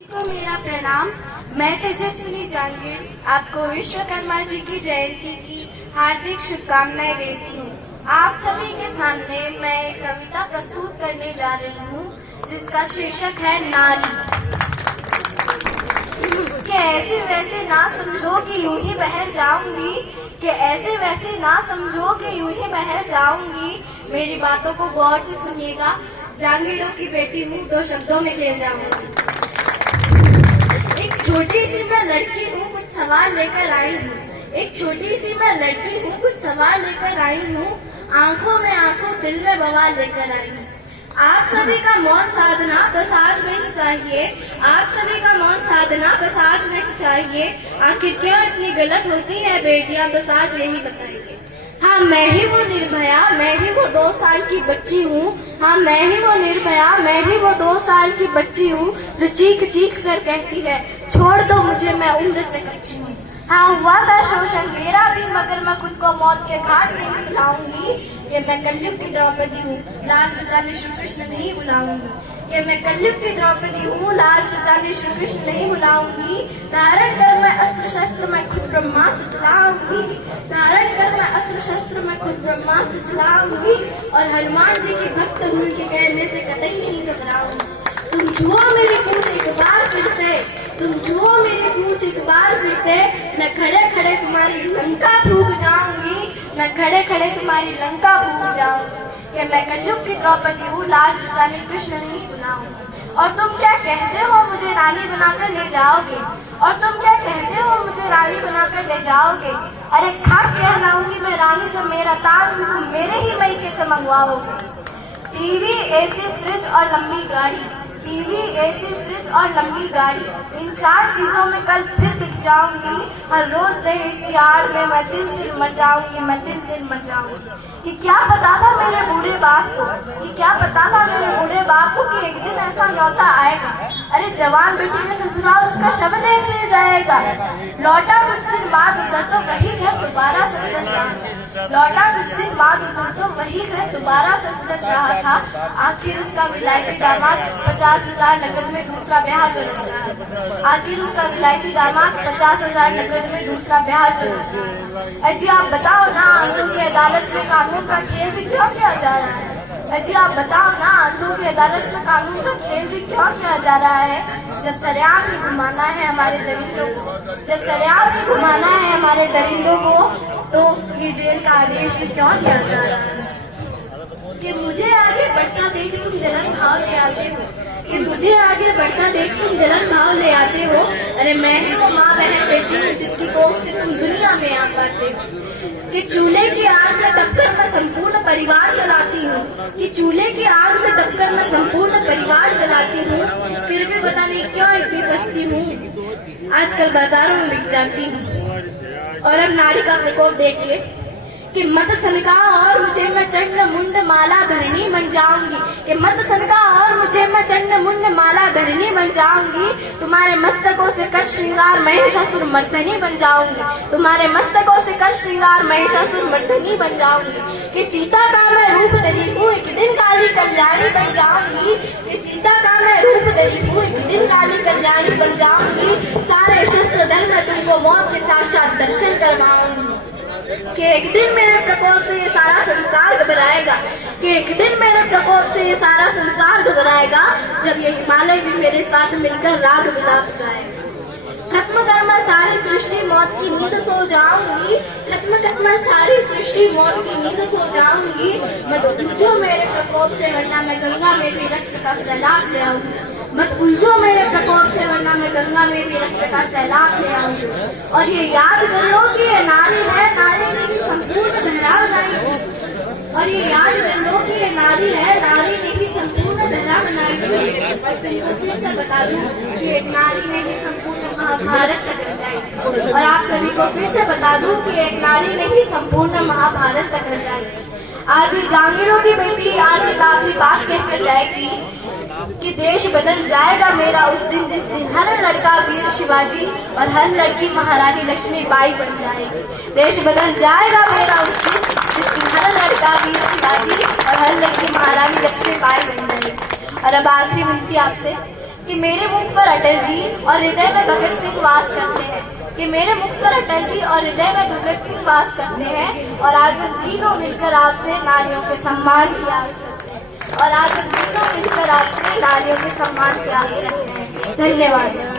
को मेरा प्रणाम। मैं तेजस्विनी जांगीर आपको विश्वकर्मा जी की जयंती की हार्दिक शुभकामनाएं देती हूँ। आप सभी के सामने मैं एक कविता प्रस्तुत करने जा रही हूँ जिसका शीर्षक है नारी। कि ऐसे वैसे ना समझो कि यूं ही बहल जाऊंगी, कि ऐसे वैसे ना समझो कि यूं ही बहल जाऊंगी। मेरी बातों को गौर से सुनिएगा, जांगीरों की बेटी हूँ, दो शब्दों में खेल जाऊंगी। एक छोटी सी मैं लड़की हूँ, कुछ सवाल लेकर आई हूँ। एक छोटी सी मैं लड़की हूँ, कुछ सवाल लेकर आई हूँ। आंखों में आंसू, दिल में बवाल लेकर आई हूँ। आप सभी का मौन साधना बस आज नहीं चाहिए। आप सभी का मौन साधना बस आज नहीं चाहिए। आखिर क्यों इतनी गलत होती है बेटियां, बस आज यही बताइए। हाँ, मैं ही वो निर्भया, मैं ही वो 2 साल की बच्ची हूँ। हाँ, मैं ही वो निर्भया, मैं ही वो 2 साल की बच्ची हूँ जो चीख चीख कर कहती है छोड़ दो मुझे, मैं उम्र से कच्ची हूँ। हाँ, हुआ था शोषण मेरा भी, मगर मैं खुद को मौत के घाट नहीं सुनाऊंगी। ये मैं कलयुग की द्रौपदी हूँ, लाज बचाने श्री कृष्ण नहीं बुलाऊंगी। ये मैं कलयुग की द्रौपदी हूँ, लाज बचाने श्री कृष्ण नहीं बुलाऊंगी। धारण कर मैं अस्त्र शस्त्र, मैं खुद ब्रह्मास्त्र चलाऊंगी। धारण कर मैं अस्त्र शस्त्र, मैं खुद ब्रह्मास्त्र चलाऊंगी। और हनुमान जी की भक्त हूँ के कहने से कतई नहीं घबराऊंगी। तुम छुओ मेरी पूंछ एक बार फिर से, तुम छुओ मेरी पूंछ एक बार फिर से, मैं खड़े खड़े तुम्हारी लंका फूंक जाऊंगी। मैं खड़े खड़े तुम्हारी लंका फूंक जाऊंगी। कि मैं कलयुग की द्रौपदी हूँ, लाज बचाने कृष्ण नहीं बुलाऊंगी। और तुम क्या कहते हो मुझे रानी बनाकर ले जाओगे? और तुम क्या कहते हो मुझे रानी बनाकर ले जाओगे? अरे खाक कहलाऊंगी मैं रानी, जब मेरा ताज भी तुम मेरे ही मैके से मंगवाओगे। टीवी, एसी, फ्रिज और लंबी गाड़ी, टीवी, एसी, फ्रिज और लंबी गाड़ी, इन 4 चीजों में कल फिर बिक जाऊंगी। हर रोज दहेज की आड़ में मैं दिल दिल मर जाऊंगी, मैं दिल दिल मर जाऊंगी। कि क्या पता था मेरे बूढ़े बाप को, कि क्या पता था मेरे बूढ़े बाप को कि एक दिन ऐसा न्योता आएगा। अरे जवान बेटी के ससुराल उसका शव देखने जाएगा। लौटा कुछ दिन बाद उधर तो वही घर दोबारा सज धज रहा था। लौटा कुछ दिन बाद उधर तो वही घर दोबारा सज धज रहा था। आखिर उसका विलायती दामाद 50,000 नकद में दूसरा ब्याह जो रच रहा है। आखिर उसका विलायती दामाद 50,000 नकद में दूसरा ब्याह जो रच रहा है। अजी आप बताओ ना, अंधों की अदालत में कानून का खेल भी क्यों किया जा रहा है? अजी आप बताओ ना, अंधों की अदालत में कानून का खेल भी क्यों किया जा रहा है? जब सरेआम ही घुमाना है हमारे दरिंदों को, जब सरेआम ही घुमाना है हमारे दरिंदों को, तो ये जेल का आदेश भी क्यों दिया जा रहा है? कि मुझे आगे बढ़ता देख तुम जलन भाव ले आते हो, कि मुझे आगे बढ़ता देख तुम जलन भाव ले आते हो। अरे मैं ही वो माँ बहन बेटी हूँ जिसकी कोख से तुम दुनिया में आ पाते हो। कि चूल्हे की आग में दबकर मैं संपूर्ण परिवार चलाती हूँ, कि चूल्हे की आग में दबकर मैं संपूर्ण परिवार चलाती हूँ। फिर भी पता नहीं क्यों इतनी सस्ती हूँ, आजकल बाजारों में बिक जाती हूँ। और अब नारी का प्रकोप देखिए कि मत सनका और मुझे मैं चंड मुंड माला धरणी बन जाऊंगी। कि मत सनका और मुझे मैं चंड मुंड माला धरणी बन जाऊंगी। तुम्हारे मस्तकों से कर श्रृंगार महिषासुर मर्दनी बन जाऊंगी। तुम्हारे मस्तकों से कर श्रृंगार महिषासुर मर्दनी बन जाऊंगी। कि सीता का मैं रूप धरी हूँ, एक दिन काली कल्याणी बन जाऊंगी। कि सीता का मैं रूप धरी हूँ, एक दिन काली कल्याणी बन जाऊंगी। सारे शस्त्र धर मैं तुमको मौत के साक्षात दर्शन करवाऊंगी। कि एक दिन मेरे प्रकोप से ये सारा संसार घबराएगा। कि एक दिन मेरे प्रकोप से ये सारा संसार घबराएगा, जब ये हिमालय भी मेरे साथ मिलकर राग विलाप गाएगा। खत्म कर मैं सारी सृष्टि, मौत की नींद सो जाऊंगी। खत्म कर मैं सारी सृष्टि, मौत की नींद सो जाऊंगी। मत उलझो मेरे प्रकोप से, वरना मैं गंगा में भी रक्त का सैलाब ले आऊंगी। मत उलझो मेरे प्रकोप से, वरना मैं गंगा में भी रक्त का सैलाब ले आऊंगी। और ये याद कर लो कि ये नारी है, नारी ने ही संपूर्ण धरा बनाई थी। और ये याद कर लो कि ये नारी है, नारी ने ही संपूर्ण धरा बनाई थी। और तुमको फिर से बता दूं कि एक नारी ने ही संपूर्ण महाभारत तक रचाई थी। और आप सभी को फिर से बता दूं कि एक नारी ने ही संपूर्ण महाभारत तक रचाई थी। आज जांगीरों की बेटी आज एक आखिरी बात कहकर जाएगी कि देश बदल जाएगा मेरा उस दिन जिस दिन हर लड़का वीर शिवाजी और हर लड़की महारानी लक्ष्मीबाई बन जाएगी। देश बदल जाएगा मेरा उस दिन जिस दिन हर लड़का वीर शिवाजी और हर लड़की महारानी लक्ष्मीबाई बन जाएगी। और अब आखिरी विनती आपसे कि मेरे मुख पर अटल जी और हृदय में भगत सिंह वास करते हैं, कि मेरे मुख पर अटल जी और हृदय में भगत सिंह वास करते हैं। और आज हम तीनों मिलकर आपसे नारियों के सम्मान की आस करते हैं, और आज हम तीनों मिलकर आपसे नारियों के सम्मान की आस करते हैं। धन्यवाद।